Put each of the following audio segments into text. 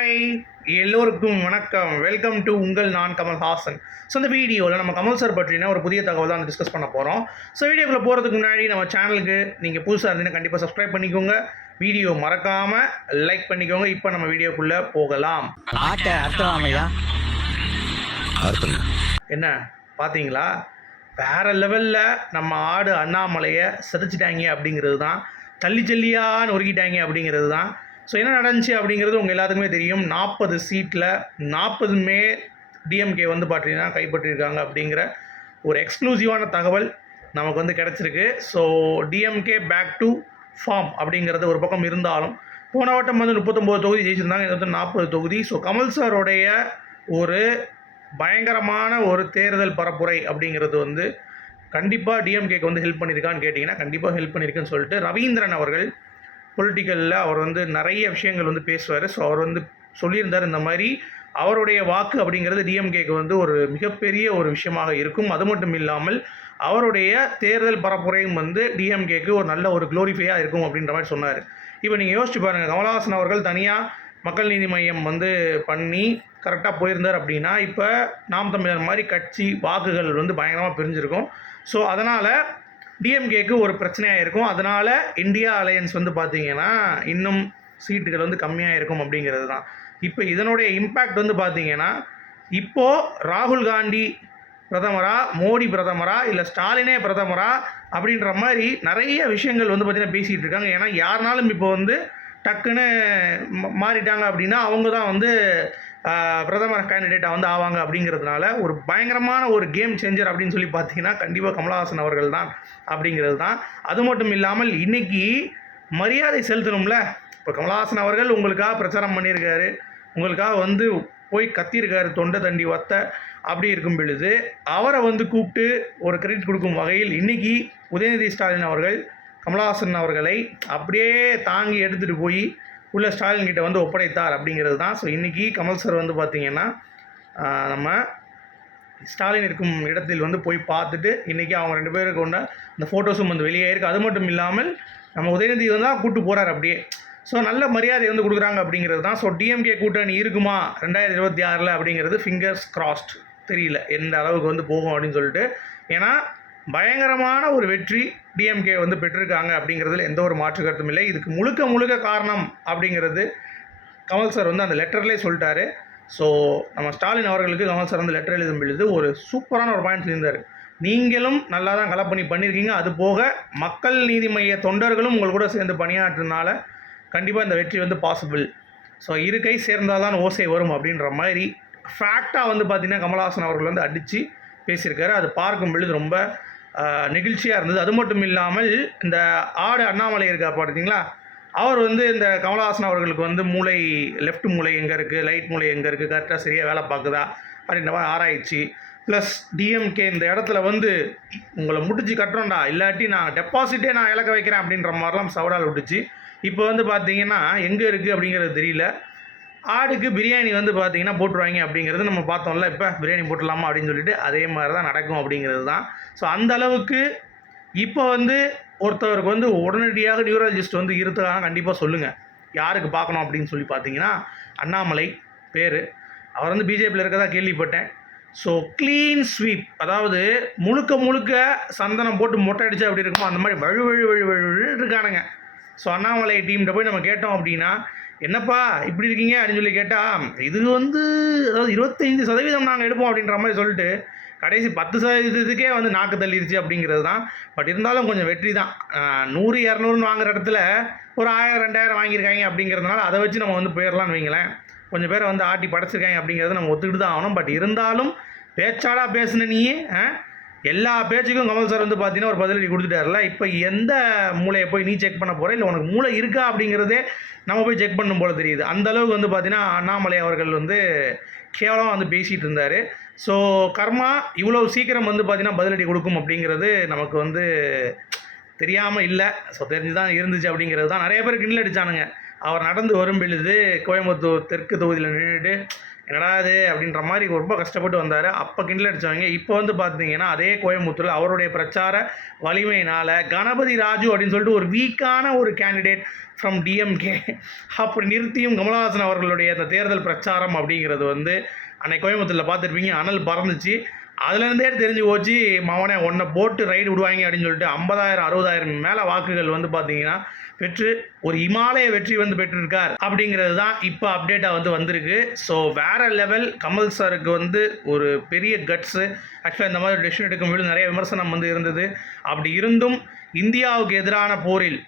Hi எல்லோருக்கும் வணக்கம். Welcome to உங்கள் நான் கமல் ஹாசன் ஸோ இந்த வீடியோவில் நம்ம கமல் சார் பற்றின ஒரு புதிய தகவல் தான் டிஸ்கஸ் பண்ண போகிறோம் ஸோ வீடியோக்குள்ள போகிறதுக்கு முன்னாடி நம்ம சேனலுக்கு நீங்கள் புதுசாக இருந்தீங்கன்னா கண்டிப்பாக சப்ஸ்கிரைப் பண்ணிக்கோங்க. வீடியோ மறக்காமல் லைக் பண்ணிக்கோங்க. இப்போ நம்ம வீடியோக்குள்ளே போகலாம். ஆட்டை அர்த்தமாமையா? அர்த்தம் என்ன பார்த்தீங்களா வேற லெவலில் நம்ம ஆடு அண்ணாமலையை செதைச்சிட்டாங்க அப்படிங்கிறது தான். தள்ளி ஜல்லியாக நொறுக்கிட்டாங்க அப்படிங்கிறது தான். ஸோ என்ன நடந்துச்சு அப்படிங்கிறது உங்கள் எல்லாத்துக்குமே தெரியும். நாற்பது சீட்டில் நாற்பதுமே டிஎம்கே வந்து பார்த்தீங்கன்னா கைப்பற்றியிருக்காங்க அப்படிங்கிற ஒரு எக்ஸ்க்ளூசிவான தகவல் நமக்கு வந்து கிடச்சிருக்கு. So DMK back to form அப்படிங்கிறது ஒரு பக்கம் இருந்தாலும் போன வட்டம் வந்து முப்பத்தொம்போது தொகுதி ஜெயிச்சிருந்தாங்க. இது வந்து நாற்பது தொகுதி. ஸோ கமல் சாருடைய ஒரு பயங்கரமான ஒரு தேர்தல் பரப்புரை அப்படிங்கிறது வந்து கண்டிப்பாக டிஎம்கேக்கு வந்து ஹெல்ப் பண்ணியிருக்கான்னு கேட்டிங்கன்னா கண்டிப்பாக ஹெல்ப் பண்ணியிருக்குன்னு சொல்லிட்டு ரவீந்திரன் அவர்கள் பொலிட்டிக்கலில் அவர் வந்து நிறைய விஷயங்கள் வந்து பேசுவார். ஸோ அவர் வந்து சொல்லியிருந்தார் இந்த மாதிரி அவருடைய வாக்கு அப்படிங்கிறது டிஎம்கேக்கு வந்து ஒரு மிகப்பெரிய ஒரு விஷயமாக இருக்கும். அது மட்டும் இல்லாமல் அவருடைய தேர்தல் பரப்புரையும் வந்து டிஎம்கேக்கு ஒரு நல்ல ஒரு க்ளோரிஃபையாக இருக்கும் அப்படின்ற மாதிரி சொன்னார். இப்போ நீங்கள் யோசிச்சு பாருங்கள் கமலஹாசன் அவர்கள் தனியாக மக்கள் நீதி மையம் வந்து பண்ணி கரெக்டாக போயிருந்தார் அப்படின்னா இப்போ நாம் தமிழர் மாதிரி கட்சி வாக்குகள் வந்து பயங்கரமாக பிரிஞ்சிருக்கும். ஸோ அதனால் டிஎம்கேக்கு ஒரு பிரச்சனையாக இருக்கும் அதனால் இந்தியா அலையன்ஸ் வந்து பார்த்தீங்கன்னா இன்னும் சீட்டுகள் வந்து கம்மியாக இருக்கும் அப்படிங்கிறது தான். இப்போ இதனுடைய இம்பேக்ட் வந்து பார்த்தீங்கன்னா இப்போது ராகுல் காந்தி பிரதமரா மோடி பிரதமரா இல்லை ஸ்டாலினே பிரதமரா அப்படின்ற மாதிரி நிறைய விஷயங்கள் வந்து பார்த்திங்கன்னா பேசிகிட்டு இருக்காங்க ஏன்னா யாருனாலும் இப்போ வந்து டக்குன்னு மாறிட்டாங்க அப்படின்னா அவங்க தான் வந்து பிரதமர் கேண்டிடேட்டாக வந்து ஆவாங்க அப்படிங்கிறதுனால ஒரு பயங்கரமான ஒரு கேம் சேஞ்சர் அப்படின்னு சொல்லி பார்த்தீங்கன்னா கண்டிப்பாக கமலஹாசன் அவர்கள் தான் அப்படிங்கிறது தான் அது மட்டும் இல்லாமல் இன்னைக்கு மரியாதை செலுத்தணும்ல. இப்போ கமலஹாசன் அவர்கள் உங்களுக்காக பிரச்சாரம் பண்ணியிருக்காரு. உங்களுக்காக வந்து போய் கத்தியிருக்காரு தொண்டை தண்டி வத்த அப்படி இருக்கும் பொழுது அவரை வந்து கூப்பிட்டு ஒரு கிரெடிட் கொடுக்கும் வகையில் இன்னைக்கு உதயநிதி ஸ்டாலின் அவர்கள் கமலஹாசன் அவர்களை அப்படியே தாங்கி எடுத்துகிட்டு போய் உள்ள ஸ்டாலின் கிட்ட வந்து ஒப்படைத்தார் அப்படிங்கிறது தான். ஸோ இன்றைக்கி கமல் சார் வந்து பார்த்திங்கன்னா நம்ம ஸ்டாலின் இருக்கும் இடத்தில் வந்து போய் பார்த்துட்டு இன்றைக்கி அவங்க ரெண்டு பேருக்கு கொண்ட அந்த ஃபோட்டோஸும் வந்து வெளியே இருக்குது அது மட்டும் இல்லாமல் நம்ம உதயநிதி வந்து தான் கூப்பிட்டு போகிறார் அப்படியே. ஸோ நல்ல மரியாதை வந்து கொடுக்குறாங்க அப்படிங்கிறது தான். ஸோ டிஎம்கே கூட்டணி இருக்குமா? ரெண்டாயிரத்தி இருபத்தி ஆறில் அப்படிங்கிறது ஃபிங்கர்ஸ் கிராஸ்ட் தெரியல எந்த அளவுக்கு வந்து போகும் அப்படின்னு சொல்லிட்டு. ஏன்னா பயங்கரமான ஒரு வெற்றி டிஎம்கே வந்து பெற்றிருக்காங்க அப்படிங்கிறதுல எந்த ஒரு மாற்று கருத்தும் இல்லை. இதுக்கு முழுக்க முழுக்க காரணம் அப்படிங்கிறது கமல் சார் வந்து அந்த லெட்டர்லேயே சொல்லிட்டாரு. ஸோ நம்ம ஸ்டாலின் அவர்களுக்கு கமல் சார் வந்து லெட்டர் எழுதும் பொழுது ஒரு சூப்பரான ஒரு பாயிண்ட் சொல்லியிருந்தார். நீங்களும் நல்லா தான் கலப் பண்ணி பண்ணியிருக்கீங்க அது போக மக்கள் நீதி மைய தொண்டர்களும் உங்கள் கூட சேர்ந்து பணியாற்றினால கண்டிப்பாக இந்த வெற்றி வந்து பாசிபிள் ஸோ இரு கை சேர்ந்தால் தான் ஓசை வரும் அப்படின்ற மாதிரி ஃபேக்டாக வந்து பார்த்திங்கன்னா கமல்ஹாசன் அவர்கள் வந்து அடித்து பேசியிருக்காரு. அது பார்க்கும் பொழுது ரொம்ப நெகிழ்ச்சியாக இருந்தது. அது மட்டும் இல்லாமல் இந்த ஆடு அண்ணாமலை இருக்கா பார்த்தீங்களா அவர் வந்து இந்த கமலஹாசன் அவர்களுக்கு வந்து மூளை லெஃப்ட் மூளை எங்கே இருக்குது லைட் மூளை எங்கே இருக்குது கரெக்டாக சரியாக வேலை பார்க்குதா? அப்படின்ற மாதிரி ஆராய்ச்சி. ப்ளஸ் டிஎம்கே இந்த இடத்துல வந்து உங்களை முடிச்சு கட்டுறோம்டா. இல்லாட்டி நான் டெபாசிட்டே நான் இழக்க வைக்கிறேன் அப்படின்ற மாதிரிலாம் சவடால் விட்டுச்சு. இப்போ வந்து பார்த்தீங்கன்னா எங்கே இருக்குது அப்படிங்கிறது தெரியல. ஆடுக்கு பிரியாணி வந்து பார்த்தீங்கன்னா போட்டுருவாங்க அப்படிங்கிறது நம்ம பார்த்தோம்ல இப்போ பிரியாணி போட்டுடலாமா அப்படின்னு சொல்லிட்டு அதே மாதிரி தான் நடக்கும் அப்படிங்கிறது தான். ஸோ அந்த அளவுக்கு இப்போ வந்து ஒருத்தவருக்கு வந்து உடனடியாக நியூரலஜிஸ்ட் வந்து இருக்கிறாங்க கண்டிப்பாக சொல்லுங்கள் யாருக்கு பார்க்கணும் அப்படின்னு சொல்லி பார்த்தீங்கன்னா அண்ணாமலை பேர். அவர் வந்து பிஜேபியில் இருக்கதா கேள்விப்பட்டேன். ஸோ க்ளீன் ஸ்வீப் அதாவது முழுக்க முழுக்க சந்தனம் போட்டு மொட்டை அடித்தா அப்படி இருக்குமோ அந்த மாதிரி வழு வழு வழு வழு இருக்கானுங்க. ஸோ அண்ணாமலை டீம்கிட்ட போய் நம்ம கேட்டோம் அப்படின்னா என்னப்பா இப்படி இருக்கீங்க? அப்படின்னு சொல்லி கேட்டால் இது வந்து அதாவது இருபத்தைந்து சதவீதம் நாங்கள் எடுப்போம் அப்படின்ற மாதிரி சொல்லிட்டு கடைசி பத்து சதவீதத்துக்கே வந்து நாக்கு தள்ளிருச்சு அப்படிங்கிறது தான். பட் இருந்தாலும் கொஞ்சம் வெற்றி தான். நூறு இரநூறுன்னு வாங்குற இடத்துல ஒரு ஆயிரம் ரெண்டாயிரம் வாங்கியிருக்காங்க அப்படிங்கிறதுனால அதை வச்சு நம்ம வந்து போயிடலாம்னு வைங்களேன். கொஞ்சம் பேரை வந்து ஆட்டி படைச்சிருக்காங்க அப்படிங்கிறத நம்ம ஒத்துக்கிட்டு தான் ஆகணும். பட் இருந்தாலும் பேச்சாடா பேசின நீயே ஆ? எல்லா பேச்சுக்கும் கமல் சார் வந்து பார்த்தீங்கன்னா ஒரு பதிலடி கொடுத்துட்டாருல இப்போ எந்த மூளையை போய் நீ செக் பண்ண போகிற இல்லை உனக்கு மூளை இருக்கா அப்படிங்கிறதே நம்ம போய் செக் பண்ணும் போல தெரியுது. அந்த அளவுக்கு வந்து பார்த்தீங்கன்னா அண்ணாமலை அவர்கள் வந்து கேவலமாக வந்து பேசிகிட்டு இருந்தார். ஸோ கர்மா இவ்வளோ சீக்கிரம் வந்து பார்த்தீங்கன்னா பதிலடி கொடுக்கும் அப்படிங்கிறது நமக்கு வந்து தெரியாமல் இல்லை. ஸோ தெரிஞ்சு தான் இருந்துச்சு அப்படிங்கிறது தான். நிறைய பேர் கிண்டில் அடிச்சானுங்க. அவர் நடந்து வரும் பொழுது கோயம்புத்தூர் தெற்கு தொகுதியில் நின்றுட்டு என்னடா இது? அப்படின்ற மாதிரி ரொம்ப கஷ்டப்பட்டு வந்தார். அப்போ கிண்டில் அடிச்சவங்க இப்போ வந்து பார்த்தீங்கன்னா அதே கோயம்புத்தூரில் அவருடைய பிரச்சார வலிமையினால் கணபதி ராஜு அப்படின்னு சொல்லிட்டு ஒரு வீக்கான ஒரு கேண்டிடேட் ஃப்ரம் டிஎம்கே அப்படி நிறுத்தியும் கமலஹாசன் அவர்களுடைய அந்த தேர்தல் பிரச்சாரம் அப்படிங்கிறது வந்து அன்னைக்கு கோயம்புத்தூரில் பார்த்துருப்பீங்க அனல் பறந்துச்சு. அதுலேருந்தே தெரிஞ்சு போச்சு மவனை ஒன்றை போட்டு ரைடு விடுவாங்க அப்படின்னு சொல்லிட்டு ஐம்பதாயிரம் அறுபதாயிரம் மேலே வாக்குகள் வந்து பார்த்தீங்கன்னா பெற்று ஒரு இமாலய வெற்றி வந்து பெற்றிருக்கார் அப்படிங்கிறது தான் இப்போ அப்டேட்டாக வந்து வந்திருக்கு. ஸோ வேற லெவல் கமல் சாருக்கு வந்து ஒரு பெரிய கட்ஸு ஆக்சுவலாக இந்த மாதிரி டெசிஷன் எடுக்கும்போது நிறைய விமர்சனம் வந்து இருந்தது. அப்படி இருந்தும் இந்தியாவுக்கு எதிரான போரில்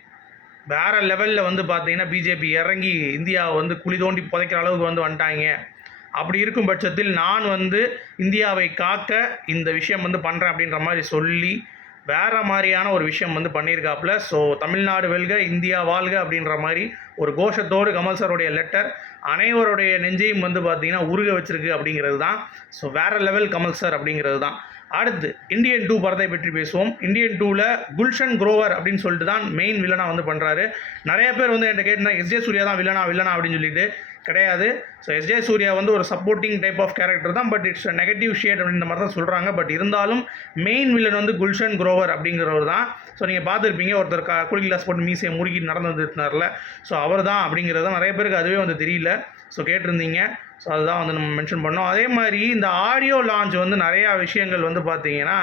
வேற லெவலில் வந்து பார்த்தீங்கன்னா பிஜேபி இறங்கி இந்தியாவை வந்து குழி தோண்டி புதைக்கிற அளவுக்கு வந்து வந்துட்டாங்க. அப்படி இருக்கும் பட்சத்தில் நான் வந்து இந்தியாவை காக்க இந்த விஷயம் வந்து பண்ணுறேன் அப்படின்ற மாதிரி சொல்லி வேறு மாதிரியான ஒரு விஷயம் வந்து பண்ணியிருக்காப்புல. ஸோ தமிழ்நாடு வெல்க இந்தியா வாழ்க அப்படின்ற மாதிரி ஒரு கோஷத்தோடு கமல் சாருடைய லெட்டர் அனைவருடைய நெஞ்சையும் வந்து பார்த்தீங்கன்னா உருக வச்சிருக்கு அப்படிங்கிறது தான். ஸோ வேறு லெவல் கமல் சார் அப்படிங்கிறது தான். அடுத்து இந்தியன் டூ படத்தை பற்றி பேசுவோம். இந்தியன் டூவில் குல்ஷன் குரோவர் அப்படின்னு சொல்லிட்டு தான் மெயின் வில்லனாக வந்து பண்ணுறாரு நிறைய பேர் வந்து என்கிட்ட கேட்டிருந்தாங்க எஸ்ஜே சூர்யா தான் வில்லனா வில்லனா அப்படின்னு சொல்லிட்டு. கிடையாது. ஸோ எஸ்ஜே சூர்யா வந்து ஒரு சப்போர்ட்டிங் டைப் ஆஃப் கேரக்டர் தான். பட் இட்ஸ் நெகட்டிவ் ஷேட் அப்படின்ற மாதிரி தான் சொல்கிறாங்க பட் இருந்தாலும் மெயின் வில்லன் வந்து குல்ஷன் குரோவர் அப்படிங்கிறவர் தான். ஸோ நீங்கள் பார்த்துருப்பீங்க ஒருத்தர் க கூலிங் கிளாஸ் போட்டு மீசையை முறுக்கி நடந்து ஸோ அவர் தான் அப்படிங்கிறது தான் நிறைய பேருக்கு அதுவே வந்து தெரியல. ஸோ கேட்டிருந்தீங்க. ஸோ அதுதான் வந்து நம்ம மென்ஷன் பண்ணோம். அதே மாதிரி இந்த ஆடியோ லான்ச் வந்து நிறையா விஷயங்கள் வந்து பார்த்தீங்கன்னா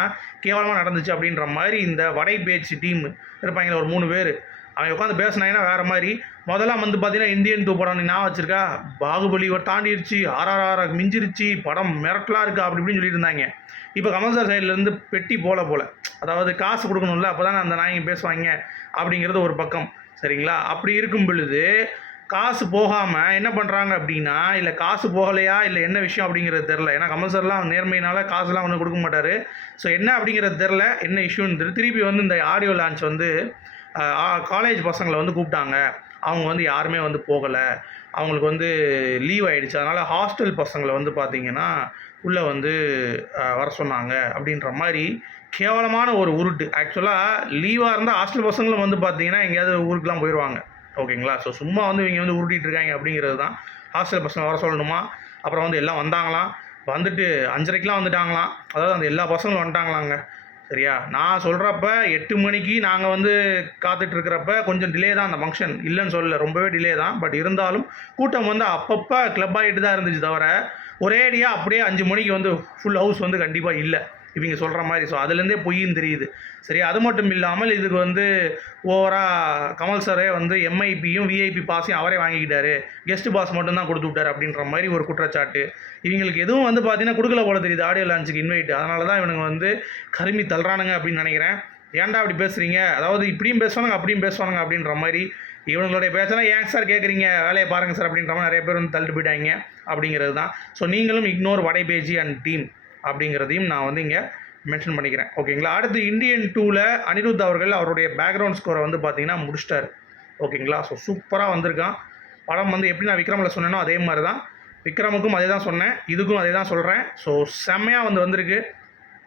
கேவலமாக நடந்துச்சு அப்படின்ற மாதிரி இந்த வடை பேச்சு டீம் இருப்பாங்களே ஒரு மூணு பேர். அவங்க உட்காந்து பேசினாங்கன்னா வேறு மாதிரி. முதல்ல வந்து பார்த்தீங்கன்னா இந்தியன் டூ படம் நீ நான் வச்சுருக்கா? பாகுபலி ஒரு தாண்டிருச்சு ஆர்ஆர்ஆர் மிஞ்சிருச்சு படம் மிரட்டலாக இருக்கா அப்படி இப்படின்னு சொல்லிட்டு இருந்தாங்க. இப்போ கமல் சார் சைட்லேருந்து பெட்டி போல போல. அதாவது காசு கொடுக்கணும்ல அப்போ தானே அந்த நாயங்க பேசுவாங்க அப்படிங்கிறது ஒரு பக்கம். சரிங்களா? அப்படி இருக்கும் பொழுது காசு போகாமல் என்ன பண்ணுறாங்க அப்படின்னா இல்லை காசு போகலையா இல்லை என்ன விஷயம் அப்படிங்கிறது தெரில ஏன்னா கமல் சார்லாம் நேர்மையினால காசுலாம் ஒன்றும் கொடுக்க மாட்டார். ஸோ என்ன அப்படிங்கிறது தெரில என்ன இஷ்யூன்னு திருப்பி வந்து இந்த ஆடியோ லான்ச் வந்து காலேஜ் பசங்களை வந்து கூப்பிட்டாங்க. அவங்க வந்து யாருமே வந்து போகலை. அவங்களுக்கு வந்து லீவ் ஆகிடுச்சு அதனால் ஹாஸ்டல் பசங்களை வந்து பார்த்தீங்கன்னா உள்ளே வந்து வர சொன்னாங்க. அப்படின்ற மாதிரி கேவலமான ஒரு உருட்டு. ஆக்சுவலாக லீவாக இருந்தால் ஹாஸ்டல் பசங்களும் வந்து பார்த்தீங்கன்னா எங்கேயாவது ஊருக்குலாம் போயிடுவாங்க ஓகேங்களா? ஸோ சும்மா வந்து இவங்க வந்து உருட்டிகிட்டு இருக்காங்க அப்படிங்கிறது தான் ஹாஸ்டல் பசங்க வர சொல்லணுமா? அப்புறம் வந்து எல்லாம் வந்தாங்களாம். வந்துட்டு அஞ்சரைக்கெலாம் வந்துட்டாங்களாம். அதாவது அந்த எல்லா பசங்களும் வந்துட்டாங்களாங்க. சரியா? நான் சொல்கிறப்ப எட்டு மணிக்கு நாங்கள் வந்து காத்துட்ருக்கிறப்ப கொஞ்சம் டிலே தான் அந்த ஃபங்க்ஷன் இல்லைன்னு சொல்லல ரொம்பவே டிலே தான். பட் இருந்தாலும் கூட்டம் வந்து அப்பப்போ கிளப் ஆகிட்டு தான் இருந்துச்சு தவிர ஒரேடியாக அப்படியே அஞ்சு மணிக்கு வந்து ஃபுல் ஹவுஸ் வந்து கண்டிப்பாக இல்லை. இவங்க சொல்கிற மாதிரி ஸோ அதுலேருந்தே பொய்யும் தெரியுது. சரி அது மட்டும் இல்லாமல் இதுக்கு வந்து ஓவராக கமல் சாரே வந்து எம்ஐபியும் விஐபி பாஸையும் அவரே வாங்கிக்கிட்டாரு. கெஸ்ட் பாஸ் மட்டும்தான் கொடுத்து விட்டாரு அப்படின்ற மாதிரி ஒரு குற்றச்சாட்டு. இவங்களுக்கு எதுவும் வந்து பார்த்தீங்கன்னா கொடுக்கல போல தெரியுது ஆடியோ லான்ச்சுக்கு இன்வைட் அதனால தான் இவனுங்க வந்து கருமி தள்ளுறானுங்க அப்படின்னு நினைக்கிறேன். ஏன்டா அப்படி பேசுகிறீங்க அதாவது இப்படியும் பேசுவானுங்க அப்படியும் பேசுவானுங்க அப்படின்ற மாதிரி இவங்களுடைய பேச்செல்லாம் ஏன் சார் கேட்குறீங்க வேலையை பாருங்கள் சார் அப்படின்ற மாதிரி நிறைய பேர் வந்து தள்ளிட்டு போயிட்டாங்க அப்படிங்கிறது தான். ஸோ நீங்களும் இக்னோர் வடை பேஜி அண்ட் டீம் அப்படிங்கிறதையும் நான் வந்து இங்கே மென்ஷன் பண்ணிக்கிறேன். ஓகேங்களா அடுத்து இந்தியன் டூவில் அனிருத் அவர்கள் அவருடைய பேக்ரவுண்ட் ஸ்கோரை வந்து பார்த்தீங்கன்னா முடிச்சிட்டார். ஓகேங்களா ஸோ சூப்பராக வந்திருக்கான். படம் வந்து எப்படி நான் விக்ரமில் சொன்னேனோ அதே மாதிரி தான் விக்ரமுக்கும் அதே தான் சொன்னேன். இதுக்கும் அதே தான் சொல்கிறேன் ஸோ செம்மையாக வந்து வந்திருக்கு.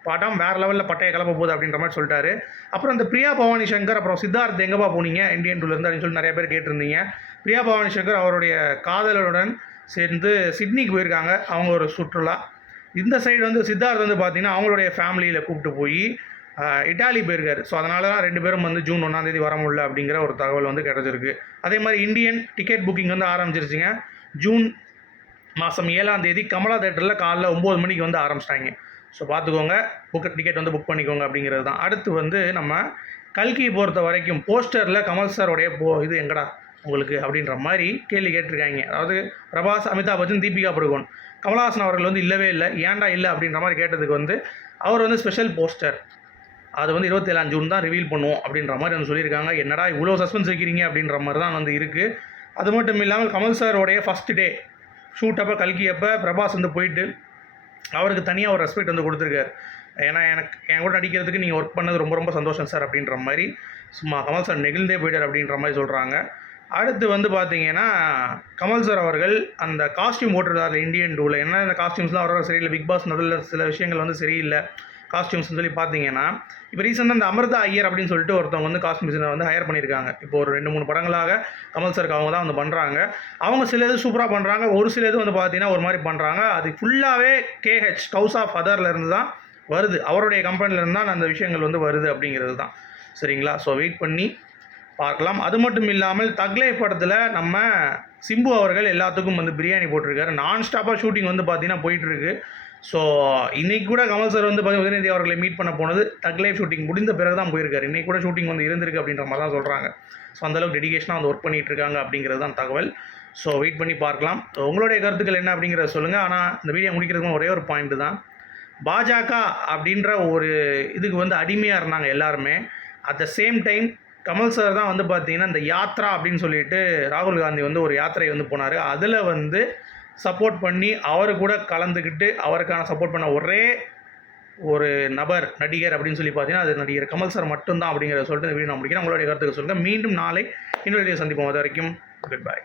படம் வேறு லெவலில் பட்டையை கிளப்ப போகுது அப்படின்ற மாதிரி சொல்லிட்டாரு. அப்புறம் இந்த பிரியா பவானி சங்கர் அப்புறம் சித்தார்த் எங்கேப்பா போனீங்க? இந்தியன் டூலேருந்து அப்படின்னு சொல்லி நிறைய பேர் கேட்டிருந்தீங்க. பிரியா பவானி சங்கர் அவருடைய காதலருடன் சேர்ந்து சிட்னிக்கு போயிருக்காங்க. அவங்க ஒரு சுற்றுலா. இந்த சைடு வந்து சித்தார்த் வந்து பார்த்தீங்கன்னா அவங்களுடைய ஃபேமிலியில் கூப்பிட்டு போய் இட்டாலி போயிருக்கார் ஸோ அதனால தான் ரெண்டு பேரும் வந்து ஜூன் ஒன்றாந்தேதி வர முடியல அப்படிங்கிற ஒரு தகவல் வந்து கிடச்சிருக்கு. அதே மாதிரி இந்தியன் டிக்கெட் புக்கிங் வந்து ஆரம்பிச்சிருச்சுங்க. ஜூன் மாதம் ஏழாம் தேதி கமலா தேட்டரில் காலைல ஒம்பது மணிக்கு வந்து ஆரம்பிச்சிட்டாங்க. ஸோ பார்த்துக்கோங்க புக் டிக்கெட் வந்து புக் பண்ணிக்கோங்க அப்படிங்கிறது தான். அடுத்து வந்து நம்ம கல்கி பொறுத்த வரைக்கும் போஸ்டரில் கமல் சாரோடைய போ இது எங்கடா உங்களுக்கு அப்படின்ற மாதிரி கேள்வி கேட்டிருக்காங்க. அதாவது பிரபாஸ் அமிதாப் பச்சன் தீபிகா படுகோன். கமலஹாசன் அவர்கள் வந்து இல்லவே இல்லை. ஏன்டா இல்லை அப்படின்ற மாதிரி கேட்டதுக்கு வந்து அவர் வந்து ஸ்பெஷல் போஸ்டர் அது வந்து இருபத்தேழாம் ஜூன் தான் ரிவீல் பண்ணுவோம் அப்படின்ற மாதிரி வந்து சொல்லியிருக்காங்க. என்னடா இவ்வளோ சஸ்பென்ஸ் வைக்கிறீங்க அப்படின்ற மாதிரி தான் வந்து இருக்குது அது மட்டும் இல்லாமல் கமல் சாரோடைய ஃபஸ்ட் டே ஷூட் அப்போ கல்கி அப்போ பிரபாஸ் வந்து போயிட்டு அவருக்கு தனியாக ஒரு ரெஸ்பெக்ட் வந்து கொடுத்துருக்காரு. ஏன்னா எனக்கு என் கூட நடிக்கிறதுக்கு நீங்கள் ஒர்க் பண்ணது ரொம்ப ரொம்ப சந்தோஷம் சார் அப்படின்ற மாதிரி சும்மா கமல் சார் நெகிழ்ந்தே போயிட்டார் அப்படின்ற மாதிரி சொல்கிறாங்க அடுத்து வந்து பார்த்தீங்கன்னா கமல் சார் அவர்கள் அந்த காஸ்டியூம் போட்டிருந்தார் இந்தியன் டூவில் என்ன இந்த காஸ்டியூம்ஸ்லாம் வர சரியில்லை. பிக் பாஸ் நடுவில் சில விஷயங்கள் வந்து சரியில்லை. காஸ்டியூம்ஸ்னு சொல்லி பார்த்தீங்கன்னா இப்போ ரீசெண்டாக அந்த அமிர்தா ஐயர் அப்படின்னு சொல்லிட்டு ஒருத்தவங்க வந்து காஸ்டியூம் டிசைனர் வந்து ஹையர் பண்ணியிருக்காங்க. இப்போ ஒரு ரெண்டு மூணு படங்களாக கமல் சருக்கு அவங்க தான் வந்து பண்ணுறாங்க அவங்க சில இது சூப்பராக பண்ணுறாங்க ஒரு சில இது வந்து பார்த்தீங்கன்னா ஒரு மாதிரி பண்ணுறாங்க அது ஃபுல்லாகவே கேஹெச் ஹவுஸ் ஆஃப் அதர்லேருந்து இருந்து தான் வருது. அவருடைய கம்பெனிலேருந்து தான் அந்த விஷயங்கள் வந்து வருது அப்படிங்கிறது தான். சரிங்களா? ஸோ வெயிட் பண்ணி பார்க்கலாம். அது மட்டும் இல்லாமல் தக்லே படத்தில் நம்ம சிம்பு அவர்கள் எல்லாத்துக்கும் வந்து பிரியாணி போட்டிருக்காரு. நான் ஸ்டாப்பாக ஷூட்டிங் வந்து பார்த்தீங்கன்னா போயிட்டுருக்கு. ஸோ இன்றைக்கி கூட கமல் சார் வந்து பார்த்தீங்கன்னா உதயநிதி அவர்களை மீட் பண்ண போனது தக்லே ஷூட்டிங் முடிந்த பிறகு தான் போயிருக்காரு. இன்றைக்கி கூட ஷூட்டிங் வந்து இருந்திருக்கு அப்படின்ற மாதிரி தான் சொல்கிறாங்க ஸோ அந்தளவுக்கு டெடிகேஷனாக வந்து ஒர்க் பண்ணிட்டு இருக்காங்க அப்படிங்கிறது தான் தகவல். ஸோ வெயிட் பண்ணி பார்க்கலாம். ஸோ உங்களுடைய கருத்துக்கள் என்ன அப்படிங்கிறத சொல்லுங்கள் ஆனால் இந்த வீடியோ முடிக்கிறதுக்கு ஒரே ஒரு பாயிண்ட் தான். பாஜக அப்படின்ற ஒரு இதுக்கு வந்து அடிமையாக இருந்தாங்க எல்லாருமே. At the same time Kamal sir தான் வந்து பார்த்தீங்கன்னா இந்த யாத்ரா அப்படின்னு சொல்லிட்டு ராகுல் காந்தி வந்து ஒரு யாத்திரை வந்து போனார். அதில் வந்து சப்போர்ட் பண்ணி அவர் கூட கலந்துக்கிட்டு அவருக்கான சப்போர்ட் பண்ண ஒரே ஒரு நபர் நடிகர் அப்படின்னு சொல்லி பார்த்தீங்கன்னா அது நடிகர் கமல் சார் மட்டும்தான் அப்படிங்கிறத சொல்லிட்டு இந்த வீடியோ நான் முடிக்கிறேன். உங்களுடைய கருத்துக்கு சொல்லுங்கள் மீண்டும் நாளை இன்னொரு வீடியோ சந்திப்போம். அது வரைக்கும் குட் பை